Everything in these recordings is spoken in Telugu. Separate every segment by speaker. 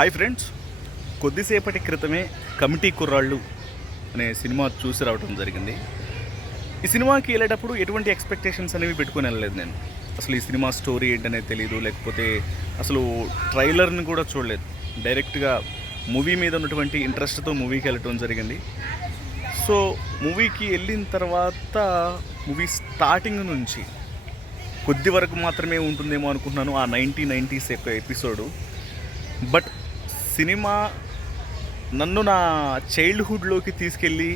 Speaker 1: హాయ్ ఫ్రెండ్స్ కొద్దిసేపటి క్రితమే కమిటీ కుర్రాళ్ళు అనే సినిమా చూసి రావడం జరిగింది. ఈ సినిమాకి వెళ్ళేటప్పుడు ఎటువంటి ఎక్స్పెక్టేషన్స్ అనేవి పెట్టుకుని వెళ్ళలేదు నేను. అసలు ఈ సినిమా స్టోరీ ఏంటనేది తెలియదు లేకపోతే అసలు ట్రైలర్ని కూడా చూడలేదు. డైరెక్ట్గా మూవీ మీద ఉన్నటువంటి ఇంట్రెస్ట్తో మూవీకి వెళ్ళటం జరిగింది. సో మూవీకి వెళ్ళిన తర్వాత మూవీ స్టార్టింగ్ నుంచి కొద్ది వరకు మాత్రమే ఉంటుందేమో అనుకుంటున్నాను ఆ నైన్టీ నైంటీస్ యొక్క ఎపిసోడు బట్ సినిమా నన్ను నా చైల్డ్హుడ్లోకి తీసుకెళ్ళి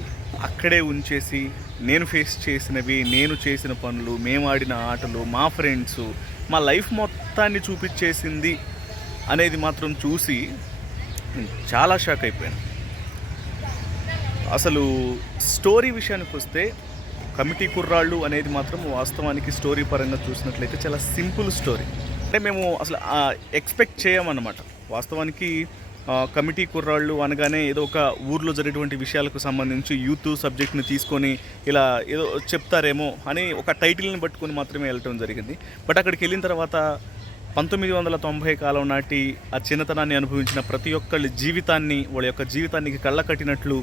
Speaker 1: అక్కడే ఉంచేసి నేను ఫేస్ చేసినవి నేను చేసిన పనులు మేము ఆడిన ఆటలు మా ఫ్రెండ్స్ మా లైఫ్ మొత్తాన్ని చూపించేసింది అనేది మాత్రం చూసి చాలా షాక్ అయిపోయాను. అసలు స్టోరీ విషయానికి వస్తే కమిటీ కుర్రాళ్ళు అనేది మాత్రం వాస్తవానికి స్టోరీ పరంగా చూసినట్లయితే చాలా సింపుల్ స్టోరీ. అంటే మేము అసలు ఎక్స్పెక్ట్ చేయమన్నమాట. వాస్తవానికి కమిటీ కుర్రాళ్ళు అనగానే ఏదో ఒక ఊర్లో జరిగేటువంటి విషయాలకు సంబంధించి యూత్ సబ్జెక్ట్ని తీసుకొని ఇలా ఏదో చెప్తారేమో అని ఒక టైటిల్ని పట్టుకొని మాత్రమే వెళ్ళటం జరిగింది. బట్ అక్కడికి వెళ్ళిన తర్వాత పంతొమ్మిది వందల తొంభై కాలం నాటి ఆ చిన్నతనాన్ని అనుభవించిన ప్రతి ఒక్కళ్ళ జీవితాన్ని వాళ్ళ యొక్క జీవితానికి కళ్ళ కట్టినట్లు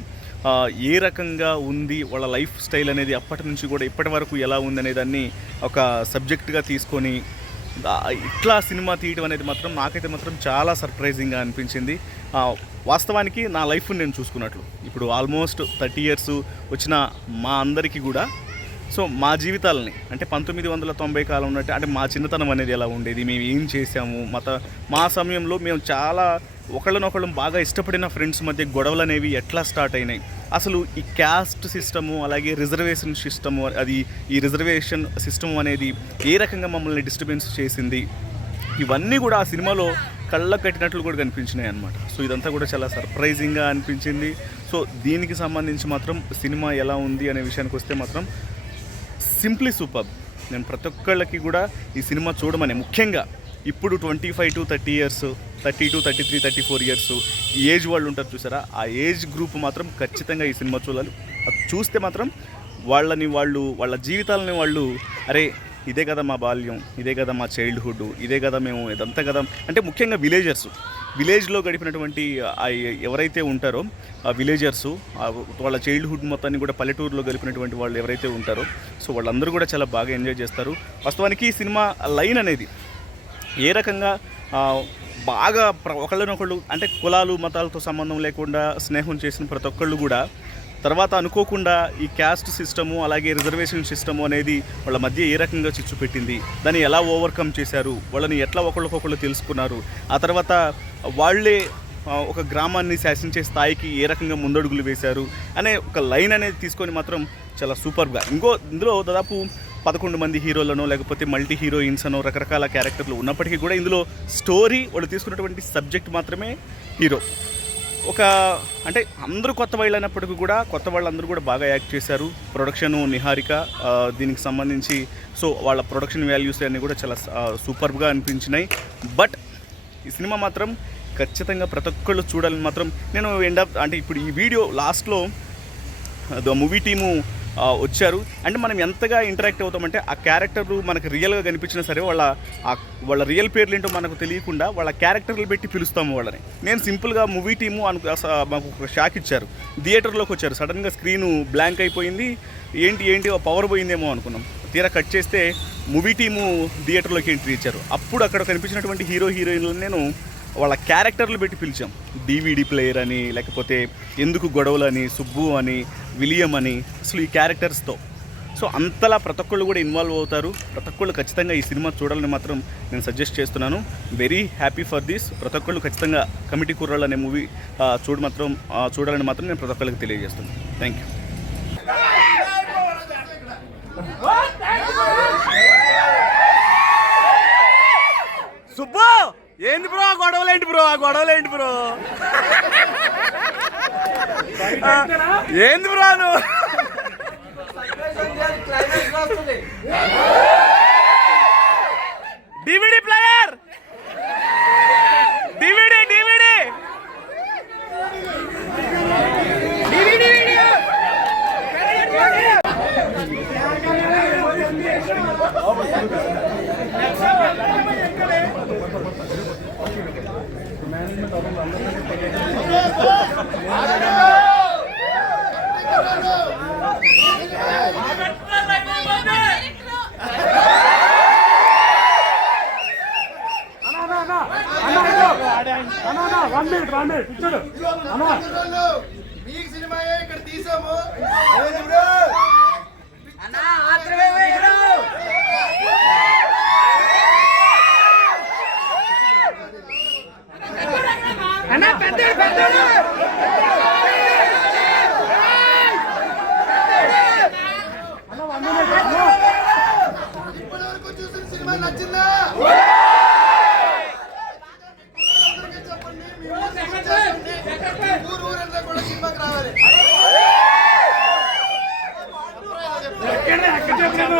Speaker 1: ఏ రకంగా ఉంది వాళ్ళ లైఫ్ స్టైల్ అనేది అప్పటి నుంచి కూడా ఇప్పటి వరకు ఎలా ఉంది అనే దాన్ని ఒక సబ్జెక్ట్గా తీసుకొని ఇట్లా సినిమా తీయడం అనేది మాత్రం నాకైతే మాత్రం చాలా సర్ప్రైజింగ్గా అనిపించింది. వాస్తవానికి నా లైఫ్ నేను చూసుకున్నట్లు. ఇప్పుడు ఆల్మోస్ట్ థర్టీ ఇయర్స్ వచ్చిన మా అందరికీ కూడా సో మా జీవితాలని అంటే పంతొమ్మిది వందల తొంభై కాలం ఉన్నట్టు అంటే మా చిన్నతనం అనేది ఎలా ఉండేది మేము ఏం చేసాము మత మా సమయంలో మేము చాలా ఒకళ్ళనొకళ్ళు బాగా ఇష్టపడిన ఫ్రెండ్స్ మధ్య గొడవలు అనేవి ఎట్లా స్టార్ట్ అయినాయి? అసలు ఈ క్యాస్ట్ సిస్టము అలాగే రిజర్వేషన్ సిస్టము అది ఈ రిజర్వేషన్ సిస్టమ్ అనేది ఏ రకంగా మమ్మల్ని డిస్టర్బెన్స్ చేసింది? ఇవన్నీ కూడా ఆ సినిమాలో కళ్ళ కట్టినట్లు కూడా కనిపించినాయి అనమాట సో ఇదంతా కూడా చాలా సర్ప్రైజింగ్గా అనిపించింది. సో దీనికి సంబంధించి మాత్రం సినిమా ఎలా ఉంది అనే విషయానికి వస్తే మాత్రం సింప్లీ సూపర్ నేను ప్రతి ఒక్కళ్ళకి కూడా ఈ సినిమా చూడమని ముఖ్యంగా ఇప్పుడు twenty five to thirty years thirty two thirty three thirty four years ఈ ఏజ్ వాళ్ళు ఉంటారు చూసారా? ఆ ఏజ్ గ్రూప్ మాత్రం ఖచ్చితంగా ఈ సినిమా చూడాలి. అది చూస్తే మాత్రం వాళ్ళని వాళ్ళు వాళ్ళ జీవితాలని వాళ్ళు అరే ఇదే కదా మా బాల్యం ఇదే కదా మా చైల్డ్హుడ్ ఇదే కదా మేము ఇదంతా కదా. అంటే ముఖ్యంగా విలేజర్స్ విలేజ్లో గడిపినటువంటి ఎవరైతే ఉంటారో ఆ విలేజర్స్ వాళ్ళ చైల్డ్హుడ్ మొత్తాన్ని కూడా పల్లెటూరులో గడిపినటువంటి వాళ్ళు ఎవరైతే ఉంటారో సో వాళ్ళందరూ కూడా చాలా బాగా ఎంజాయ్ చేస్తారు. వాస్తవానికి ఈ సినిమా లైన్ అనేది ఏ రకంగా బాగా ప్ర- ఒకళ్ళనొకళ్ళు అంటే కులాలు మతాలతో సంబంధం లేకుండా స్నేహం చేసిన ప్రతి ఒక్కళ్ళు కూడా తర్వాత అనుకోకుండా ఈ క్యాస్ట్ సిస్టము అలాగే రిజర్వేషన్ సిస్టము అనేది వాళ్ళ మధ్య ఏ రకంగా చిచ్చు పెట్టింది దాన్ని ఎలా ఓవర్కమ్ చేశారు వాళ్ళని ఎట్లా ఒకళ్ళకొకళ్ళు తెలుసుకున్నారు ఆ తర్వాత వాళ్ళే ఒక గ్రామాన్ని శాసించే స్థాయికి ఏ రకంగా ముందడుగులు వేశారు అనే ఒక లైన్ అనేది తీసుకొని మాత్రం చాలా సూపర్గా ఇంకో ఇందులో దాదాపు పదకొండు మంది హీరోలను లేకపోతే మల్టీ హీరోయిన్స్ అనో రకరకాల క్యారెక్టర్లు ఉన్నప్పటికీ కూడా ఇందులో స్టోరీ వాళ్ళు తీసుకున్నటువంటి సబ్జెక్ట్ మాత్రమే హీరో. ఒక అంటే అందరూ కొత్త వాళ్ళు అయినప్పటికీ కూడా కొత్త వాళ్ళందరూ కూడా బాగా యాక్ట్ చేశారు. ప్రొడక్షన్ నిహారిక దీనికి సంబంధించి సో వాళ్ళ ప్రొడక్షన్ వాల్యూస్ అన్నీ కూడా చాలా సూపర్గా అనిపించినాయి. బట్ ఈ సినిమా మాత్రం ఖచ్చితంగా ప్రతి ఒక్కళ్ళు చూడాలని మాత్రం నేను ఎండ్ అంటే ఇప్పుడు ఈ వీడియో లాస్ట్లో ద మూవీ టీము వచ్చారు. అండ్ మనం ఎంతగా ఇంటరాక్ట్ అవుతామంటే ఆ క్యారెక్టర్లు మనకు రియల్గా కనిపించినా సరే వాళ్ళ వాళ్ళ రియల్ పేర్లు ఏంటో మనకు తెలియకుండా వాళ్ళ క్యారెక్టర్లు పెట్టి పిలుస్తాము వాళ్ళని. నేను సింపుల్గా మూవీ టీము అను మాకు ఒక షాక్ ఇచ్చారు. థియేటర్లోకి వచ్చారు. సడన్గా స్క్రీను బ్లాంక్ అయిపోయింది. ఏంటి ఏంటి పవర్ పోయిందేమో అనుకున్నాం. తీరా కట్ చేస్తే మూవీ టీము థియేటర్లోకి ఎంట్రీ ఇచ్చారు. అప్పుడు అక్కడ కనిపించినటువంటి హీరో హీరోయిన్లను నేను వాళ్ళ క్యారెక్టర్లు పెట్టి పిలిచాం. డివిడి ప్లేయర్ అని లేకపోతే ఎందుకు గొడవలు అని సుబ్బు అని విలియం అని అసలు ఈ క్యారెక్టర్స్తో. సో అంతలా ప్రతి ఒక్కళ్ళు కూడా ఇన్వాల్వ్ అవుతారు. ప్రతి ఒక్కళ్ళు ఖచ్చితంగా ఈ సినిమా చూడాలని మాత్రం నేను సజెస్ట్ చేస్తున్నాను. వెరీ హ్యాపీ ఫర్ దిస్ ప్రతి ఒక్కళ్ళు ఖచ్చితంగా కమిటీ కుర్రాళ్ళు అనే మూవీ చూడ మాత్రం చూడాలని మాత్రం నేను ప్రతి ఒక్కళ్ళకి తెలియజేస్తున్నాను. థ్యాంక్ యూ సుబ్బు ఏంది బ్రో ఆ గొడవలు ఏంటి బ్రో? ఏంది బ్రో నువ్వు DVD player! DVD DVD!
Speaker 2: One minute
Speaker 3: మీకు సినిమా ఇక్కడ తీసాము ఇప్పటి
Speaker 2: എക്കടെ എക്കടെ
Speaker 3: എക്കടെ